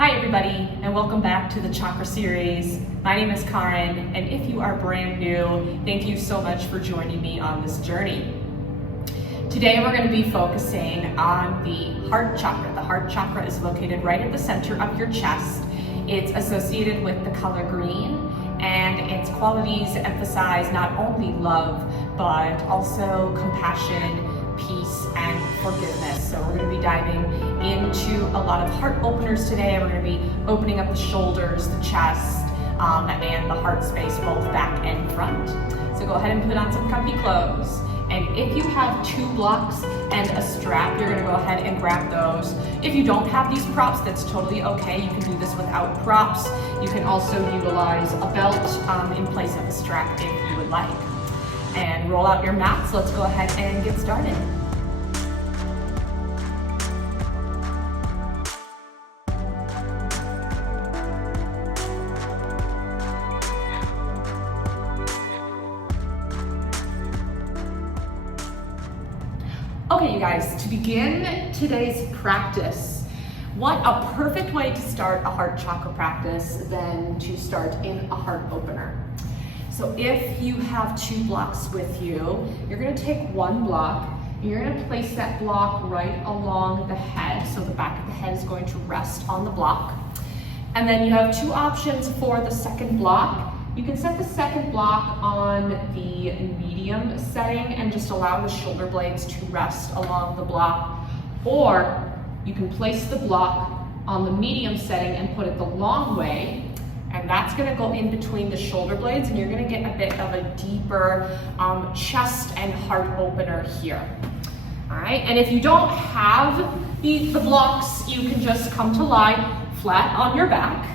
Hi everybody, and welcome back to the Chakra series. My name is Karen, and if you are brand new, thank you so much for joining me on this journey. Today we're going to be focusing on the heart chakra. The heart chakra is located right at the center of your chest. It's associated with the color green, and its qualities emphasize not only love, but also compassion, peace, and forgiveness. So we're going to be diving into a lot of heart openers today. We're going to be opening up the shoulders, the chest, and the heart space, both back and front. So go ahead and put on some comfy clothes. And if you have 2 blocks and a strap, you're going to go ahead and grab those. If you don't have these props, that's totally okay. You can do this without props. You can also utilize a belt in place of a strap if you would like. And roll out your mats. Let's go ahead and get started. Okay, you guys, to begin today's practice, what a perfect way to start a heart chakra practice than to start in a heart opener. So if you have 2 blocks with you, you're going to take 1 block, and you're going to place that block right along the head, so the back of the head is going to rest on the block. And then you have 2 options for the second block. You can set the second block on the medium setting and just allow the shoulder blades to rest along the block, or you can place the block on the medium setting and put it the long way, and that's going to go in between the shoulder blades, and you're going to get a bit of a deeper chest and heart opener here. All right, and if you don't have the blocks, you can just come to lie flat on your back.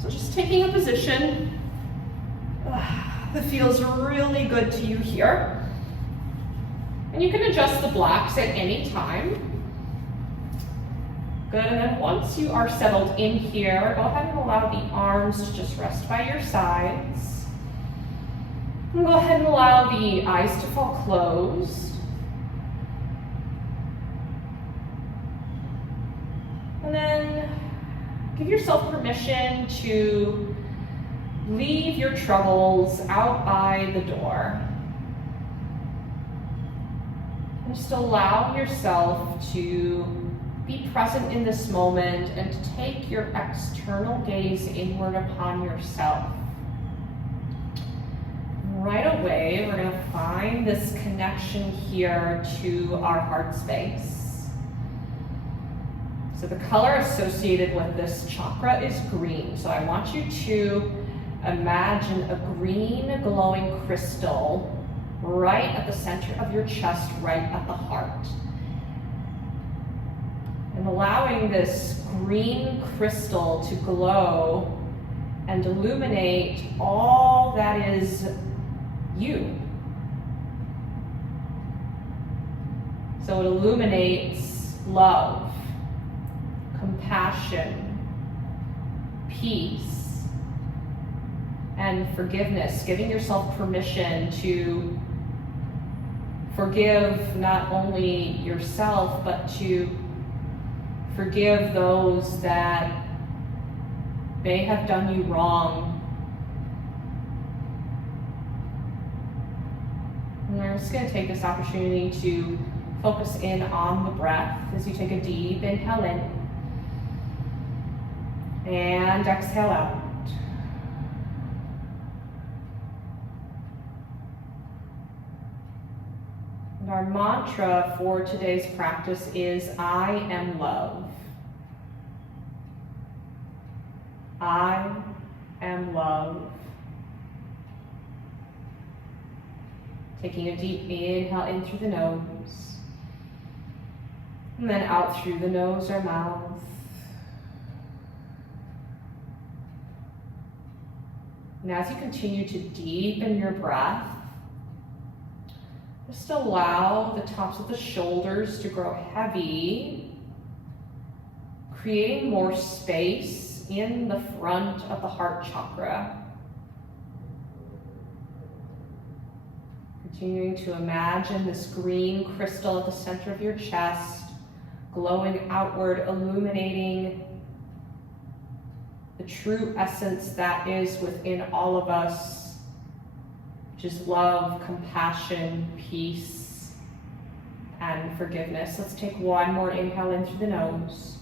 So just taking a position that feels really good to you here. And you can adjust the blocks at any time. Good, and then once you are settled in here, go ahead and allow the arms to just rest by your sides. And go ahead and allow the eyes to fall closed. And then give yourself permission to leave your troubles out by the door. And just allow yourself to be present in this moment and to take your external gaze inward upon yourself. Right away, we're going to find this connection here to our heart space. So the color associated with this chakra is green. So I want you to imagine a green glowing crystal right at the center of your chest, right at the heart. And allowing this green crystal to glow and illuminate all that is you. So it illuminates love, compassion, peace, and forgiveness, giving yourself permission to forgive not only yourself, but to forgive those that may have done you wrong. And we're just going to take this opportunity to focus in on the breath as you take a deep inhale in and exhale out. And our mantra for today's practice is, I am love. I am love. Taking a deep inhale in through the nose, and then out through the nose or mouth. And as you continue to deepen your breath, just allow the tops of the shoulders to grow heavy, creating more space in the front of the heart chakra. Continuing to imagine this green crystal at the center of your chest, glowing outward, illuminating the true essence that is within all of us, which is love, compassion, peace, and forgiveness. Let's take one more inhale in through the nose.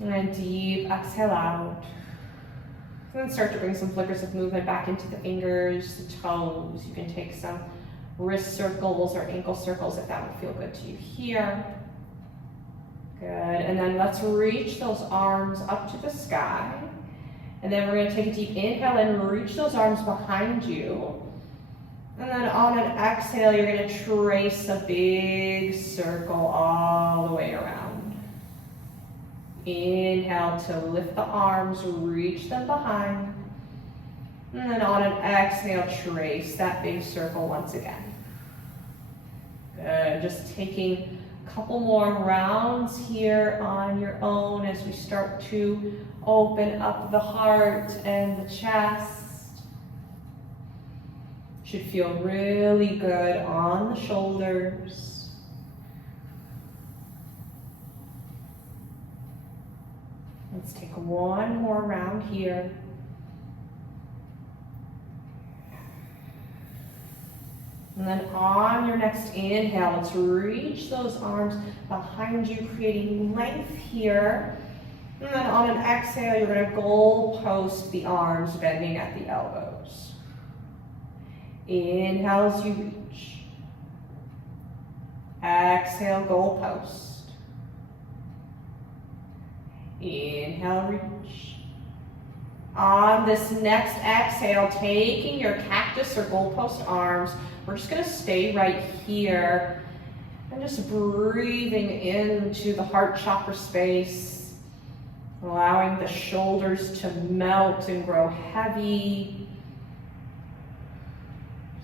And a deep exhale out. And then start to bring some flickers of movement back into the fingers, the toes. You can take some wrist circles or ankle circles if that would feel good to you here. Good, and then let's reach those arms up to the sky. And then we're gonna take a deep inhale and reach those arms behind you. And then on an exhale, you're gonna trace a big circle all the way around. Inhale to lift the arms, reach them behind. And then on an exhale, trace that big circle once again. Good, just taking a couple more rounds here on your own as we start to open up the heart and the chest. Should feel really good on the shoulders. Let's take one more round here. And then on your next inhale, let's reach those arms behind you, creating length here. And then on an exhale, you're going to goal post the arms, bending at the elbows. Inhale as you reach. Exhale, goal post. Inhale, reach. On this next exhale, taking your cactus or goalpost arms, we're just gonna stay right here and just breathing into the heart chakra space, allowing the shoulders to melt and grow heavy.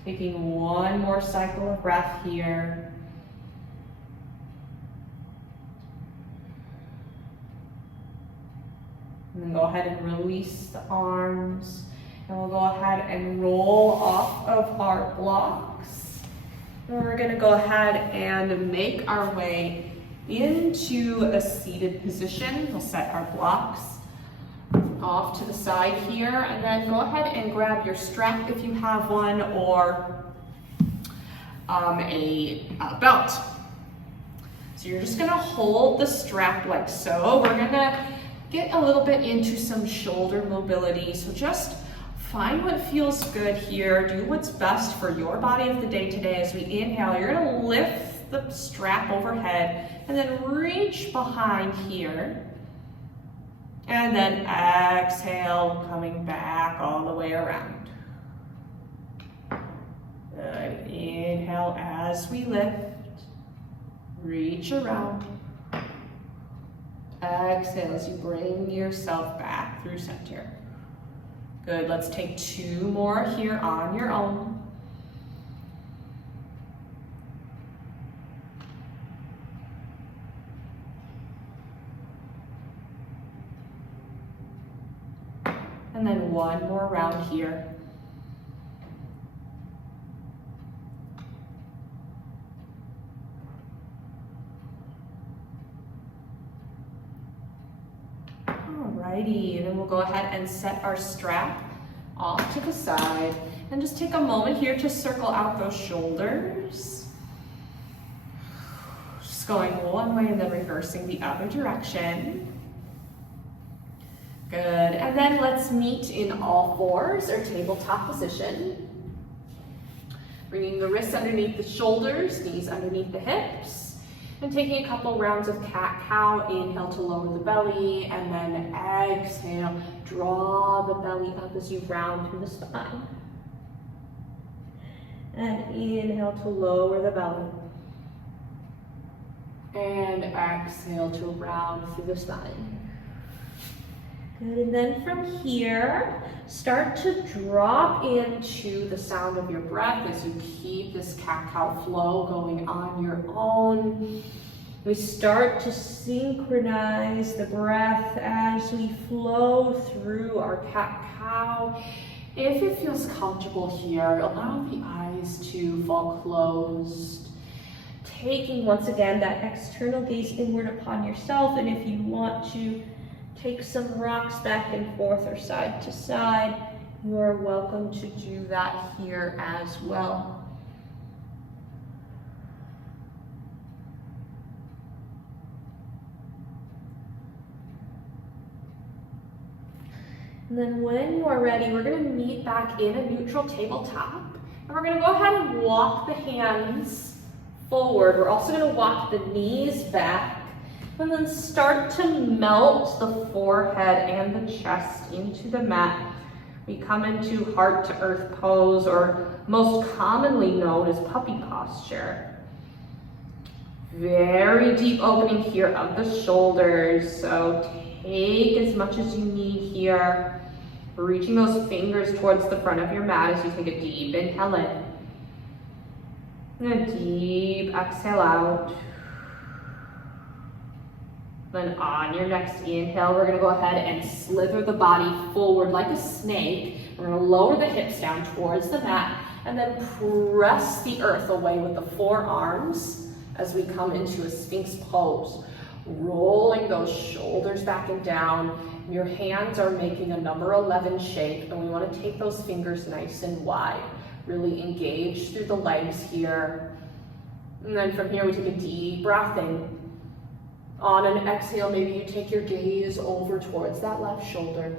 Taking one more cycle of breath here. And then go ahead and release the arms. And we'll go ahead and roll off of our blocks. And we're gonna go ahead and make our way into a seated position. We'll set our blocks off to the side here. And then go ahead and grab your strap if you have one, or a belt. So you're just gonna hold the strap like so. We're gonna get a little bit into some shoulder mobility. So just find what feels good here. Do what's best for your body of the day today. As we inhale, you're gonna lift the strap overhead and then reach behind here. And then exhale, coming back all the way around. Good. Inhale as we lift, reach around. Exhale as you bring yourself back through center. Good, let's take two more here on your own. And then one more round here. Alrighty, and then we'll go ahead and set our strap off to the side and just take a moment here to circle out those shoulders. Just going one way and then reversing the other direction. Good, and then let's meet in all fours or tabletop position. Bringing the wrists underneath the shoulders, knees underneath the hips. And taking a couple rounds of cat-cow, inhale to lower the belly, and then exhale, draw the belly up as you round through the spine. And inhale to lower the belly. And exhale to round through the spine. Good, and then from here, start to drop into the sound of your breath as you keep this cat-cow flow going on your own. We start to synchronize the breath as we flow through our cat-cow. If it feels comfortable here, allow the eyes to fall closed. Taking once again that external gaze inward upon yourself, and if you want to, take some rocks back and forth or side to side. You are welcome to do that here as well. And then when you are ready, we're going to meet back in a neutral tabletop. And we're going to go ahead and walk the hands forward. We're also going to walk the knees back. And then start to melt the forehead and the chest into the mat. We come into heart to earth pose, or most commonly known as puppy posture. Very deep opening here of the shoulders. So take as much as you need here. Reaching those fingers towards the front of your mat as you take a deep inhale in. And a deep exhale out. Then on your next inhale, we're gonna go ahead and slither the body forward like a snake. We're gonna lower the hips down towards the mat and then press the earth away with the forearms as we come into a Sphinx pose. Rolling those shoulders back and down. Your hands are making a number 11 shape, and we want to take those fingers nice and wide. Really engage through the legs here. And then from here, we take a deep breath in. On an exhale, maybe you take your gaze over towards that left shoulder.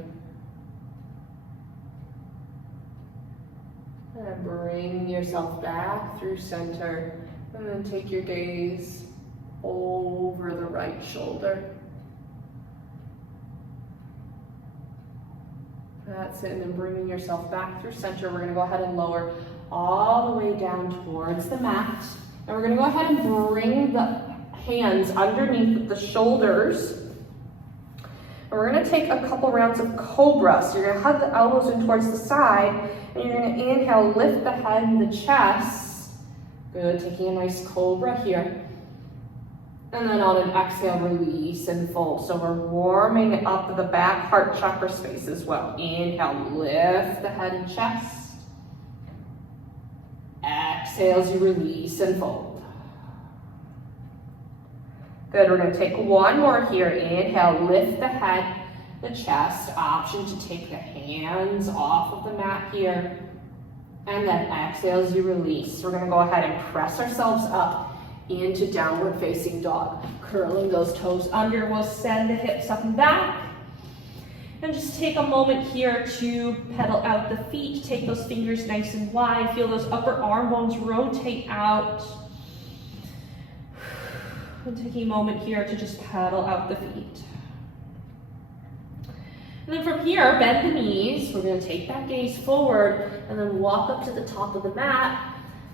And bring yourself back through center. And then take your gaze over the right shoulder. That's it, and then bringing yourself back through center. We're gonna go ahead and lower all the way down towards the mat. And we're gonna go ahead and bring the hands underneath the shoulders. And we're gonna take a couple rounds of cobra. So you're gonna hug the elbows in towards the side, and you're gonna inhale, lift the head and the chest. Good, taking a nice cobra here. And then on an exhale, release and fold. So we're warming up the back heart chakra space as well. Inhale, lift the head and chest. Exhale as you release and fold. Good, we're gonna take one more here. Inhale, lift the head, the chest. Option to take the hands off of the mat here. And then exhale as you release. We're gonna go ahead and press ourselves up into downward facing dog. Curling those toes under, we'll send the hips up and back. And just take a moment here to pedal out the feet. Take those fingers nice and wide. Feel those upper arm bones rotate out. And taking a moment here to just pedal out the feet. And then from here, bend the knees. We're gonna take that gaze forward and then walk up to the top of the mat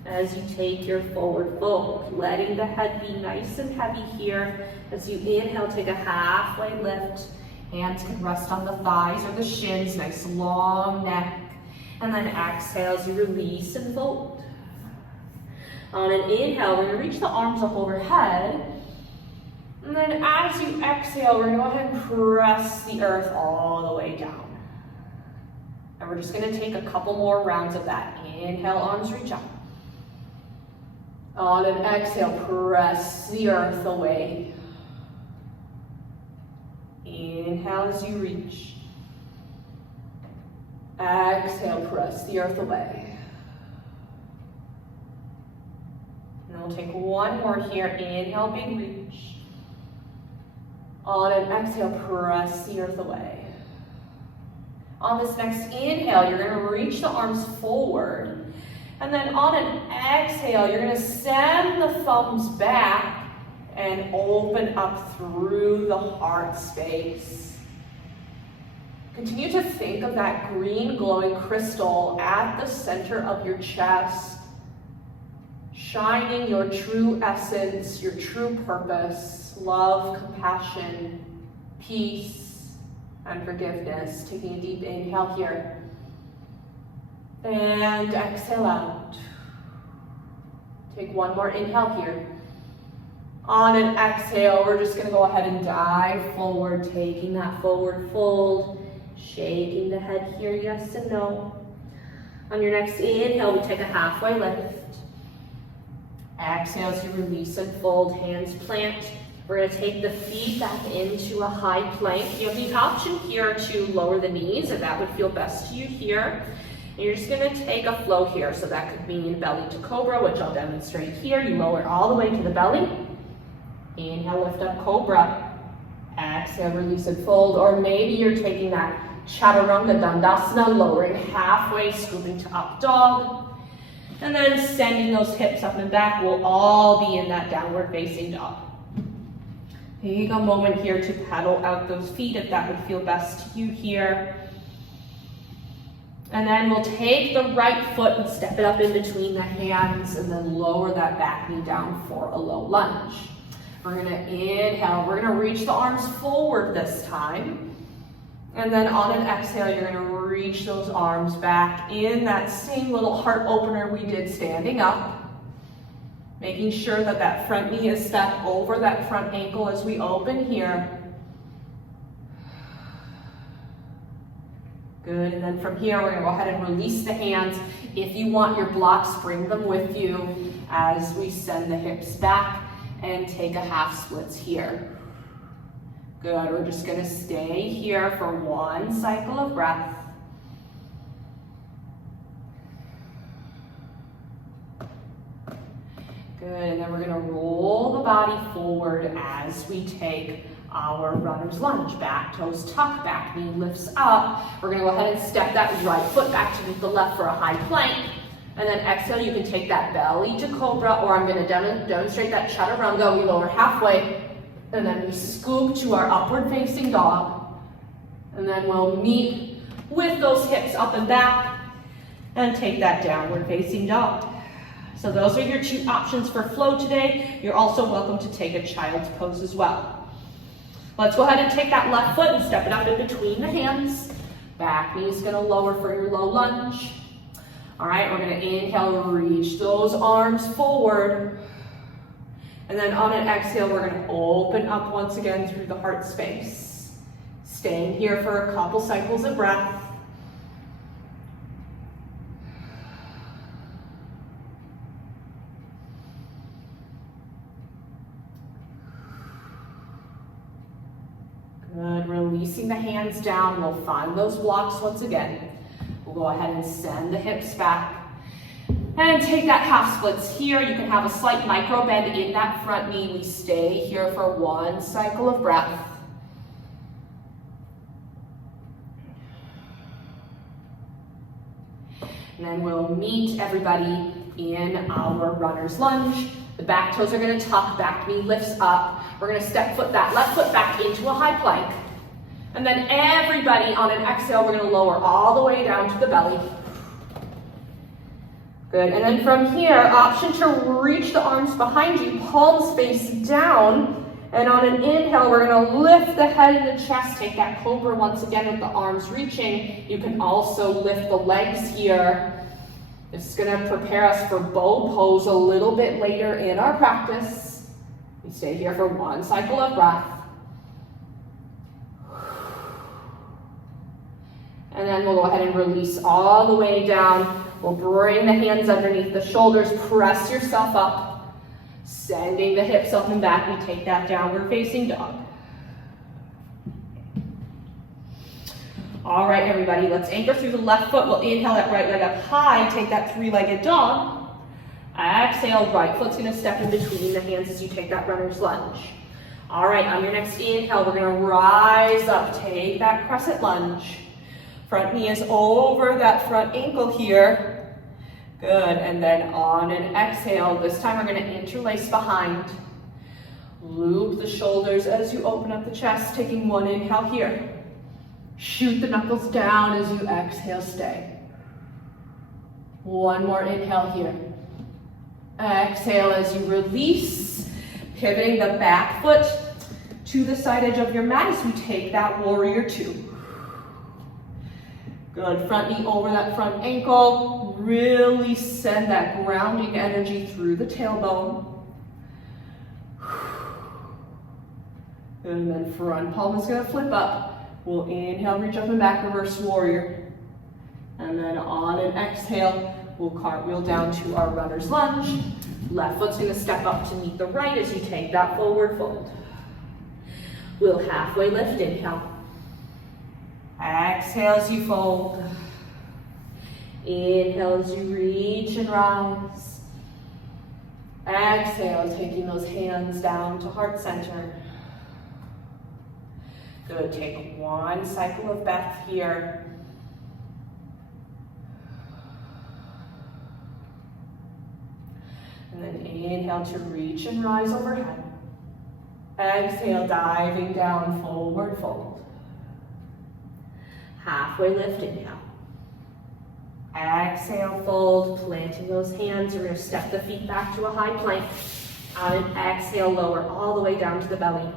as you take your forward fold, letting the head be nice and heavy here. As you inhale, take a halfway lift. Hands can rest on the thighs or the shins, nice long neck. And then exhale as you release and fold. On an inhale, we're gonna reach the arms up overhead. And then as you exhale, we're gonna go ahead and press the earth all the way down. And we're just gonna take a couple more rounds of that. Inhale, arms reach up. On an exhale, press the earth away. Inhale as you reach. Exhale, press the earth away. And we'll take one more here. Inhale, big reach. On an exhale, press the earth away. On this next inhale, you're going to reach the arms forward. And then on an exhale, you're going to send the thumbs back and open up through the heart space. Continue to think of that green glowing crystal at the center of your chest, shining your true essence, your true purpose, love, compassion, peace, and forgiveness. Taking a deep inhale here. And exhale out. Take one more inhale here. On an exhale, we're just going to go ahead and dive forward, taking that forward fold, shaking the head here, yes and no. On your next inhale, we take a halfway lift. Exhale as you release and fold, hands plant. We're going to take the feet back into a high plank. You have the option here to lower the knees, if that would feel best to you here. And you're just going to take a flow here. So that could mean belly to cobra, which I'll demonstrate here. You lower all the way to the belly. Inhale, lift up cobra. Exhale, release and fold. Or maybe you're taking that chaturanga dandasana, lowering halfway, scooping to up dog. And then sending those hips up and back. We'll all be in that downward facing dog. Take a moment here to pedal out those feet if that would feel best to you here. And then we'll take the right foot and step it up in between the hands and then lower that back knee down for a low lunge. We're gonna inhale, we're gonna reach the arms forward this time. And then on an exhale, you're gonna reach those arms back in that same little heart opener we did standing up. Making sure that that front knee is stepped over that front ankle as we open here. Good, and then from here, we're gonna go ahead and release the hands. If you want your blocks, bring them with you as we send the hips back and take a half splits here. Good, we're just gonna stay here for one cycle of breath. Good, and then we're gonna roll the body forward as we take our runner's lunge. Back toes tuck, back knee lifts up. We're gonna go ahead and step that right foot back to meet the left for a high plank. And then exhale, you can take that belly to cobra, or I'm gonna demonstrate that chaturanga. We lower halfway, and then we scoop to our upward facing dog. And then we'll meet with those hips up and back, and take that downward facing dog. So those are your two options for flow today. You're also welcome to take a child's pose as well. Let's go ahead and take that left foot and step it up in between the hands. Back knee is gonna lower for your low lunge. All right, we're gonna inhale, reach those arms forward. And then on an exhale, we're gonna open up once again through the heart space. Staying here for a couple cycles of breath. Good, releasing the hands down. We'll find those blocks once again. We'll go ahead and send the hips back. And take that half splits here. You can have a slight micro bend in that front knee. We stay here for one cycle of breath. And then we'll meet everybody in our runner's lunge. The back toes are gonna tuck, back knee lifts up. We're gonna step that left foot back into a high plank. And then everybody on an exhale, we're gonna lower all the way down to the belly. Good, and then from here, option to reach the arms behind you, palms face down. And on an inhale, we're gonna lift the head and the chest, take that cobra once again with the arms reaching. You can also lift the legs here. This is gonna prepare us for bow pose a little bit later in our practice. We stay here for one cycle of breath. And then we'll go ahead and release all the way down. We'll bring the hands underneath the shoulders, press yourself up, sending the hips up and back. We take that downward facing dog. All right, everybody, let's anchor through the left foot. We'll inhale that right leg up high, take that three-legged dog. Exhale, right foot's gonna step in between the hands as you take that runner's lunge. All right, on your next inhale, we're gonna rise up, take that crescent lunge. Front knee is over that front ankle here. Good, and then on an exhale, this time we're gonna interlace behind. Loop the shoulders as you open up the chest, taking one inhale here. Shoot the knuckles down as you exhale, stay. One more inhale here. Exhale as you release, pivoting the back foot to the side edge of your mat as we take that warrior two. Good, front knee over that front ankle. Really send that grounding energy through the tailbone. And then front palm is gonna flip up. We'll inhale, reach up and back, reverse warrior. And then on an exhale, we'll cartwheel down to our runner's lunge. Left foot's gonna step up to meet the right as you take that forward fold. We'll halfway lift, inhale. Exhale as you fold. Inhale as you reach and rise. Exhale, taking those hands down to heart center. Good, take one cycle of breath here. And then inhale to reach and rise overhead. Exhale, diving down, forward fold. Halfway lift, inhale. Exhale, Fold, planting those hands. You're going to step the feet back to a high plank. On an exhale, lower all the way down to the belly.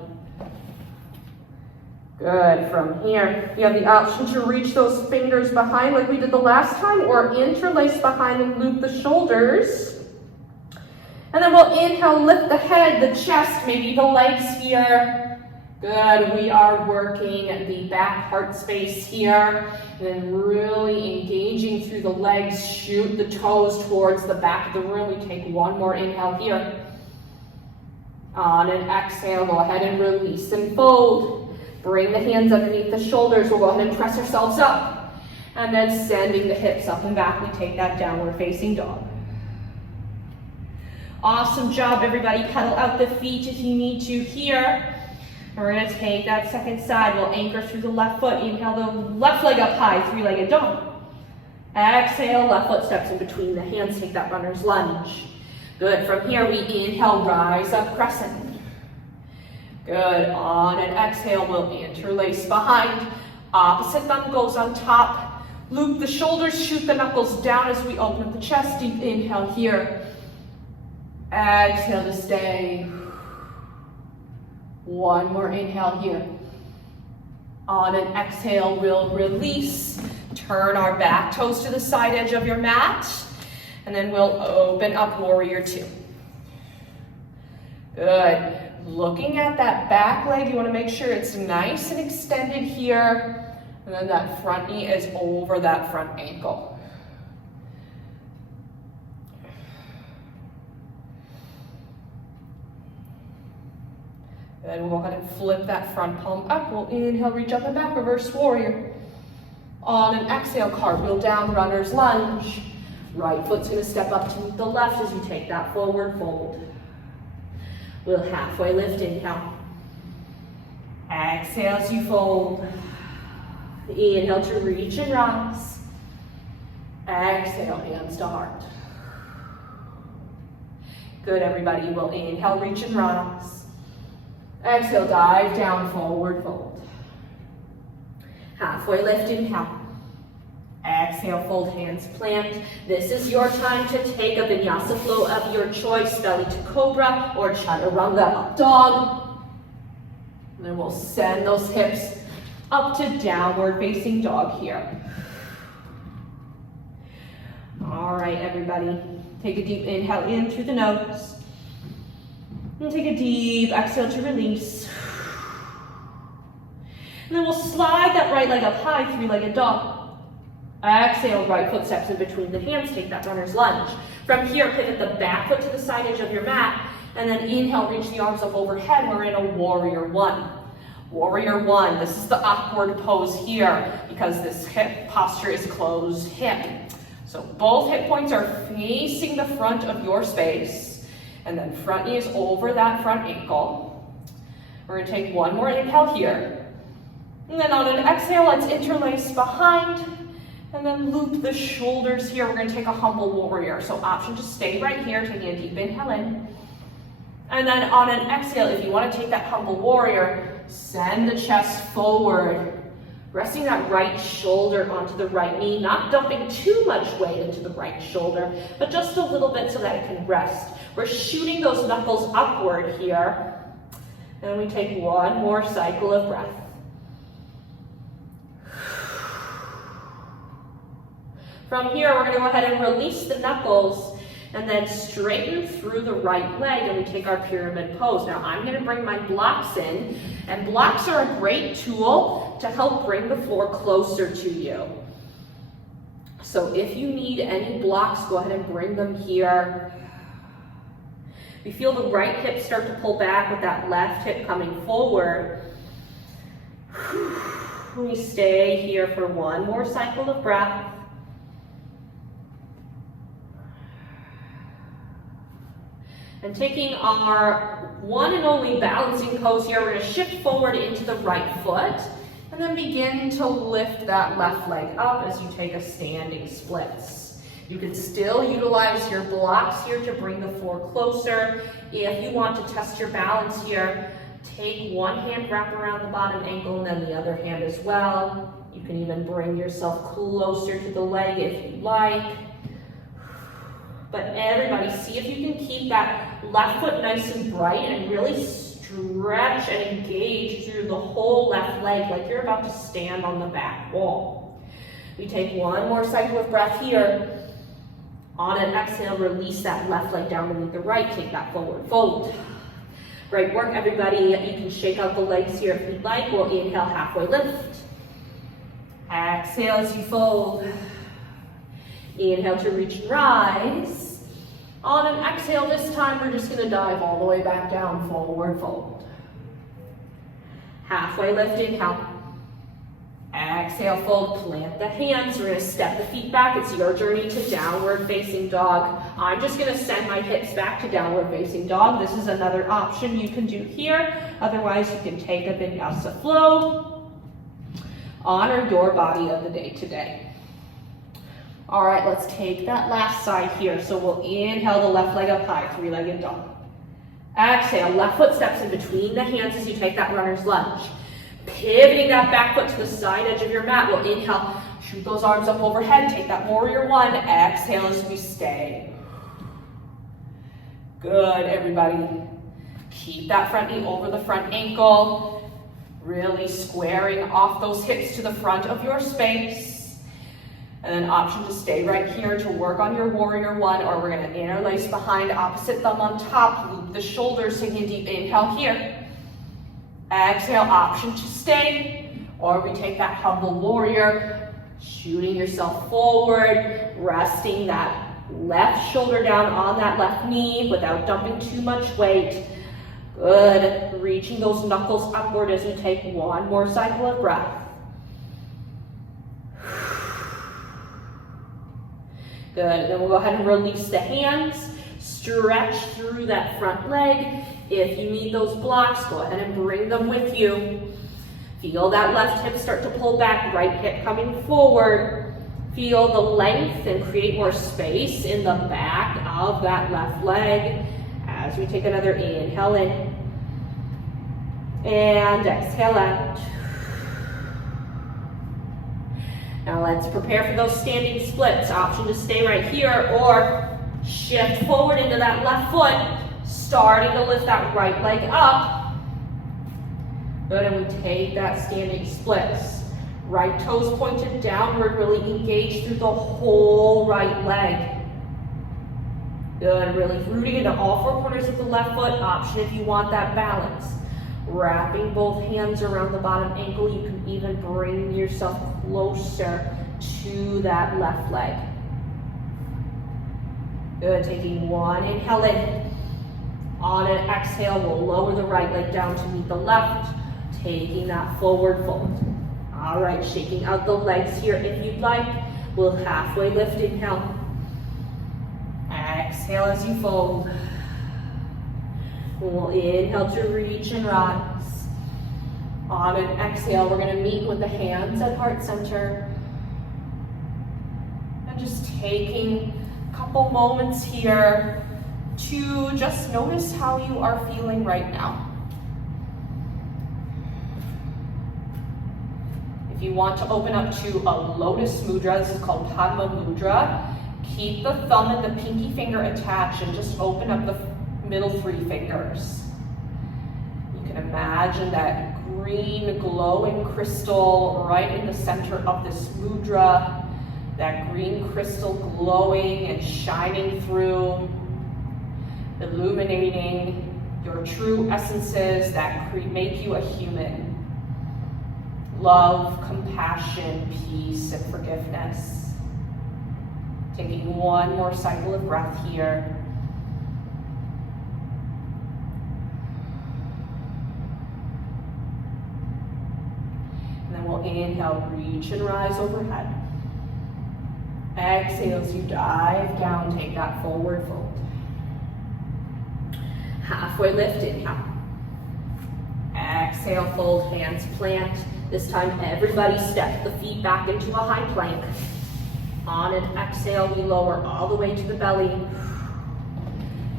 Good. From here, you have the option to reach those fingers behind like we did the last time, or interlace behind and loop the shoulders. And then we'll inhale, lift the head, the chest, maybe the legs here. Good, we are working the back heart space here. And then really engaging through the legs, shoot the toes towards the back of the room. We take one more inhale here. On an exhale, go ahead and release and fold. Bring the hands underneath the shoulders. We'll go ahead and press ourselves up. And then sending the hips up and back, we take that downward facing dog. Awesome job, everybody. Pedal out the feet if you need to here. We're going to take that second side. We'll anchor through the left foot. Inhale the left leg up high, three-legged dog. Exhale, left foot steps in between the hands. Take that runner's lunge. Good. From here, we inhale, rise up, crescent. Good. On an exhale, we'll interlace behind. Opposite thumb goes on top. Loop the shoulders, shoot the knuckles down as we open up the chest. Deep inhale here. Exhale to stay. One more inhale here. On an exhale, we'll release. Turn our back toes to the side edge of your mat. And then we'll open up warrior two. Good. Looking at that back leg, you want to make sure it's nice and extended here. And then that front knee is over that front ankle. Then we'll go ahead and flip that front palm up. We'll inhale, reach up and back, reverse warrior. On an exhale, cartwheel down, runner's lunge. Right foot's gonna step up to meet the left as you take that forward fold. We'll halfway lift, inhale. Exhale as you fold. Inhale to reach and rise. Exhale, hands to heart. Good, everybody. We'll inhale, reach and rise. Exhale, dive down, forward fold. Halfway lift, inhale. Exhale, fold, hands plant. This is your time to take a vinyasa flow of your choice, belly to cobra or chaturanga up dog. And then we'll send those hips up to downward facing dog here. All right, everybody. Take a deep inhale in through the nose. And take a deep exhale to release. And then we'll slide that right leg up high, three-legged dog. Exhale, right foot steps in between the hands. Take that runner's lunge. From here, pivot the back foot to the side edge of your mat. And then inhale, reach the arms up overhead. We're in a warrior one. Warrior one. This is the awkward pose here because this hip posture is closed hip. So both hip points are facing the front of your space. And then front knee is over that front ankle. We're going to take one more inhale here. And then on an exhale, let's interlace behind. And then loop the shoulders here. We're going to take a humble warrior. So option to stay right here, taking a deep inhale in. And then on an exhale, if you want to take that humble warrior, send the chest forward. Resting that right shoulder onto the right knee, not dumping too much weight into the right shoulder, but just a little bit so that it can rest. We're shooting those knuckles upward here. And we take one more cycle of breath. From here, we're going to go ahead and release the knuckles and then straighten through the right leg, and we take our pyramid pose. Now I'm going to bring my blocks in, and blocks are a great tool to help bring the floor closer to you. So if you need any blocks, go ahead and bring them here. You feel the right hip start to pull back with that left hip coming forward. We stay here for one more cycle of breath. And taking our one and only balancing pose here, we're going to shift forward into the right foot and then begin to lift that left leg up as you take a standing splits. You can still utilize your blocks here to bring the floor closer. If you want to test your balance here, take one hand, wrap around the bottom ankle, and then the other hand as well. You can even bring yourself closer to the leg if you like. But everybody, see if you can keep that left foot nice and bright and really stretch and engage through the whole left leg like you're about to stand on the back wall. We take one more cycle of breath here. On an exhale, release that left leg down beneath the right. Take that forward fold. Great work, everybody. You can shake out the legs here if you'd like. We'll inhale, halfway lift. Exhale as you fold. Inhale to reach and rise. On an exhale this time, we're just going to dive all the way back down, forward fold. Halfway lift, inhale. Exhale, fold, plant the hands. We're going to step the feet back. It's your journey to downward facing dog. I'm just going to send my hips back to downward facing dog. This is another option you can do here. Otherwise, you can take a vinyasa flow. Honor your body of the day today. All right, let's take that last side here. So we'll inhale the left leg up high, three-legged dog. Exhale, left foot steps in between the hands as you take that runner's lunge. Pivoting that back foot to the side edge of your mat. We'll inhale, shoot those arms up overhead, take that warrior one. Exhale as we stay. Good, everybody. Keep that front knee over the front ankle. Really squaring off those hips to the front of your space. And then option to stay right here to work on your warrior one, or we're going to interlace behind, opposite thumb on top, loop the shoulders, taking a deep inhale here. Exhale, option to stay, or we take that humble warrior, shooting yourself forward, resting that left shoulder down on that left knee without dumping too much weight. Good, reaching those knuckles upward as we take one more cycle of breath. Good, then we'll go ahead and release the hands, stretch through that front leg. If you need those blocks, go ahead and bring them with you. Feel that left hip start to pull back, right hip coming forward. Feel the length and create more space in the back of that left leg as we take another inhale in and exhale out. Now let's prepare for those standing splits. Option to stay right here or shift forward into that left foot, starting to lift that right leg up. Good, and we take that standing splits. Right toes pointed downward, really engage through the whole right leg. Good, really rooting into all four corners of the left foot. Option if you want that balance. Wrapping both hands around the bottom ankle, you can even bring yourself closer to that left leg. Good, taking one inhale in. On an exhale, we'll lower the right leg down to meet the left, taking that forward fold. All right, shaking out the legs here if you'd like. We'll halfway lift, inhale. Exhale as you fold. We'll inhale to reach and rise. On an exhale, we're going to meet with the hands at heart center. And just taking a couple moments here to just notice how you are feeling right now. If you want to open up to a lotus mudra, this is called Padma mudra, keep the thumb and the pinky finger attached and just open up the middle three fingers. You can imagine that green glowing crystal right in the center of this mudra, that green crystal glowing and shining through, illuminating your true essences that make you a human. Love, compassion, peace, and forgiveness. Taking one more cycle of breath here. And then we'll Wonderful. Inhale, reach and rise overhead. Exhale as you dive down, take that forward fold. Halfway lift, inhale. Exhale, fold, hands plant. This time, everybody step the feet back into a high plank. On an exhale, we lower all the way to the belly.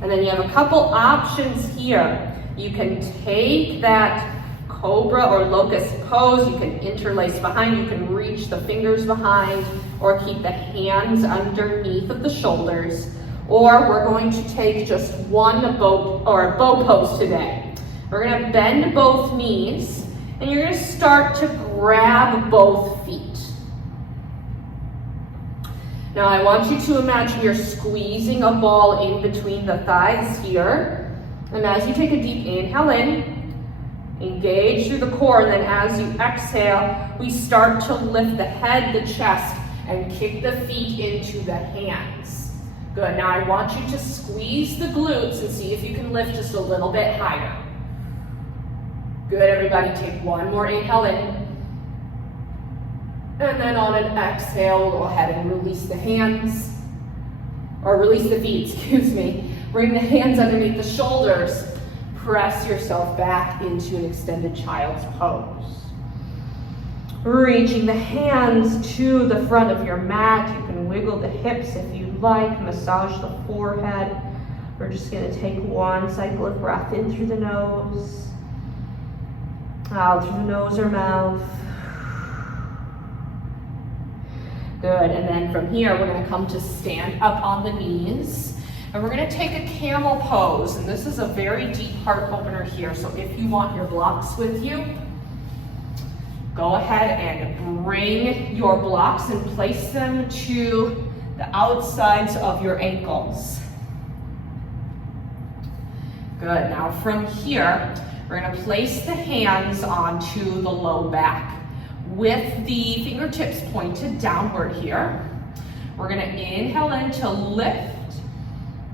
And then you have a couple options here. You can take that cobra or locust pose. You can interlace behind. You can reach the fingers behind or keep the hands underneath of the shoulders. Or we're going to take just one bow pose today. We're going to bend both knees and you're going to start to grab both feet. Now I want you to imagine you're squeezing a ball in between the thighs here. And as you take a deep inhale in, engage through the core, and then as you exhale, we start to lift the head, the chest, and kick the feet into the hands. Good, now I want you to squeeze the glutes and see if you can lift just a little bit higher. Good, everybody, take one more inhale in. And then on an exhale, we'll go ahead and release the hands, or release the feet, excuse me. Bring the hands underneath the shoulders. Press yourself back into an extended child's pose. Reaching the hands to the front of your mat. You can wiggle the hips if you like, massage the forehead. We're just gonna take one cycle of breath in through the nose, out through the nose or mouth. Good, and then from here, we're gonna come to stand up on the knees, and we're gonna take a camel pose, and this is a very deep heart opener here, so if you want your blocks with you, go ahead and bring your blocks and place them to the outsides of your ankles. Good, now from here, we're gonna place the hands onto the low back with the fingertips pointed downward here. We're gonna inhale in to lift,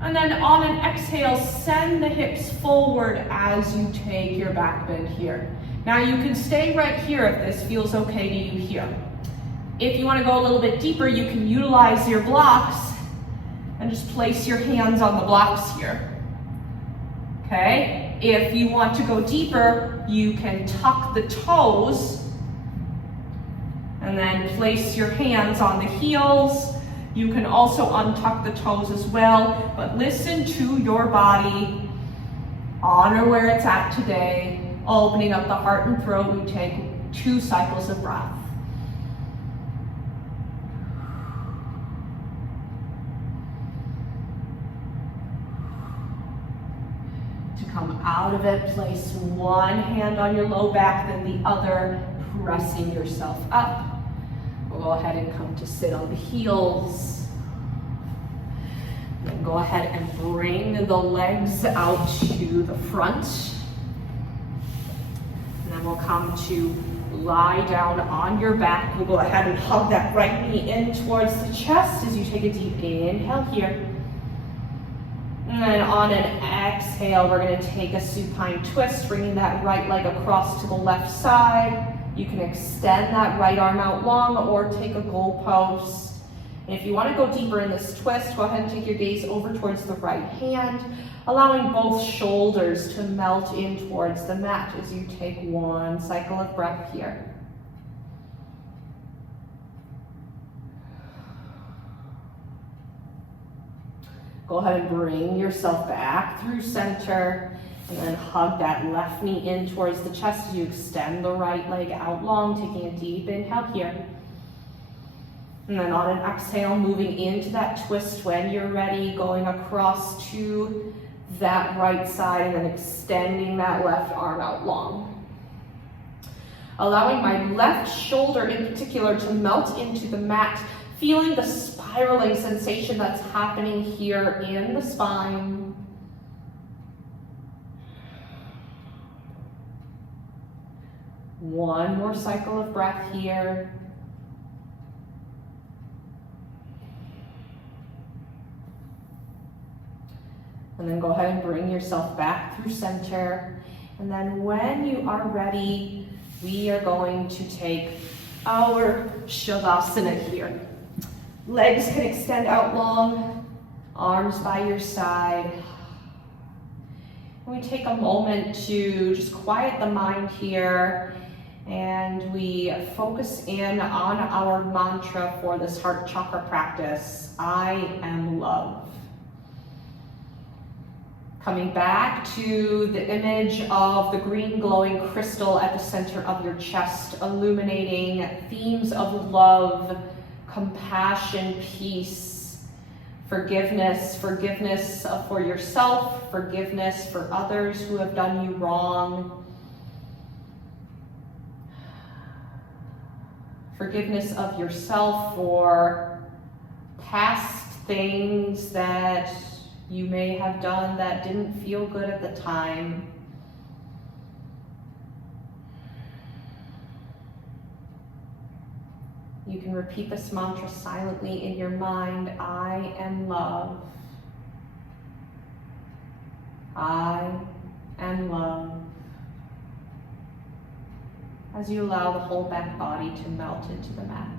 and then on an exhale, send the hips forward as you take your back bend here. Now you can stay right here if this feels okay to you here. If you wanna go a little bit deeper, you can utilize your blocks and just place your hands on the blocks here. Okay? If you want to go deeper, you can tuck the toes and then place your hands on the heels. You can also untuck the toes as well, but listen to your body. Honor where it's at today. Opening up the heart and throat, we take 2 cycles of breath. To come out of it, place one hand on your low back, then the other, pressing yourself up. We'll go ahead and come to sit on the heels. Then go ahead and bring the legs out to the front. And then we'll come to lie down on your back. We'll go ahead and hug that right knee in towards the chest as you take a deep inhale here. And then on an exhale, we're going to take a supine twist, bringing that right leg across to the left side. You can extend that right arm out long or take a goalpost. And if you want to go deeper in this twist, go ahead and take your gaze over towards the right hand, allowing both shoulders to melt in towards the mat as you take one cycle of breath here. Go ahead and bring yourself back through center. And then hug that left knee in towards the chest as you extend the right leg out long, taking a deep inhale here. And then on an exhale, moving into that twist when you're ready, going across to that right side and then extending that left arm out long. Allowing my left shoulder in particular to melt into the mat, feeling the spiraling sensation that's happening here in the spine. One more cycle of breath here. And then go ahead and bring yourself back through center. And then when you are ready, We are going to take our Shavasana here. Legs can extend out long, arms by your side. We take a moment to just quiet the mind here, and we focus in on our mantra for this heart chakra practice. I am love. Coming back to the image of the green glowing crystal at the center of your chest, illuminating themes of love, compassion, peace, forgiveness for yourself, forgiveness for others who have done you wrong, forgiveness of yourself for past things that you may have done that didn't feel good at the time. You can repeat this mantra silently in your mind. I am love. I am love. As you allow the whole back body to melt into the mat.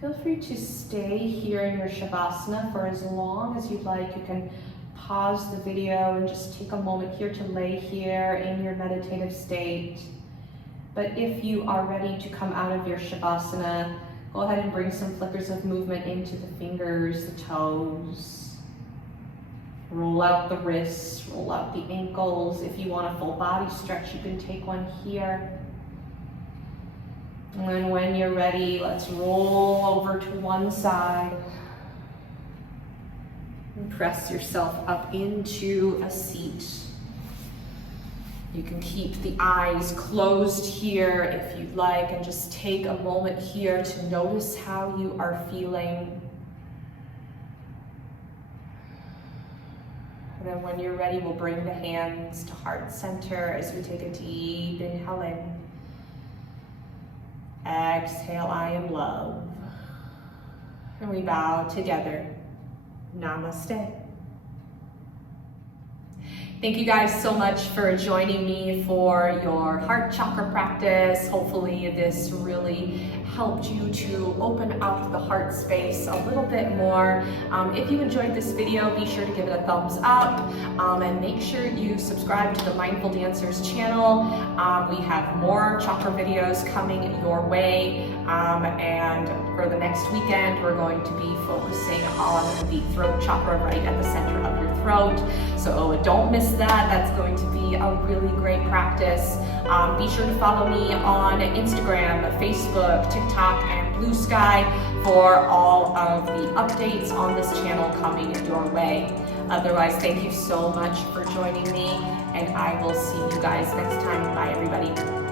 Feel free to stay here in your Shavasana for as long as you'd like. You can pause the video and just take a moment here to lay here in your meditative state. But if you are ready to come out of your Shavasana, go ahead and bring some flickers of movement into the fingers, the toes. Roll out the wrists, roll out the ankles. If you want a full body stretch, you can take one here. And then when you're ready, let's roll over to one side. And press yourself up into a seat. You can keep the eyes closed here if you'd like, and just take a moment here to notice how you are feeling. And then when you're ready, we'll bring the hands to heart center as we take a deep inhale in. Exhale, I am love. And we bow together. Namaste. Thank you guys so much for joining me for your heart chakra practice. Hopefully this really helped you to open up the heart space a little bit more. If you enjoyed this video, be sure to give it a thumbs up, and make sure you subscribe to the Mindful Dancers channel. We have more chakra videos coming your way, and for the next weekend we're going to be focusing on the throat chakra right at the center of your throat. So don't miss that. That's going to be a really great practice. Be sure to follow me on Instagram, Facebook, TikTok, and Blue Sky for all of the updates on this channel coming your way. Otherwise, thank you so much for joining me, and I will see you guys next time. Bye, everybody.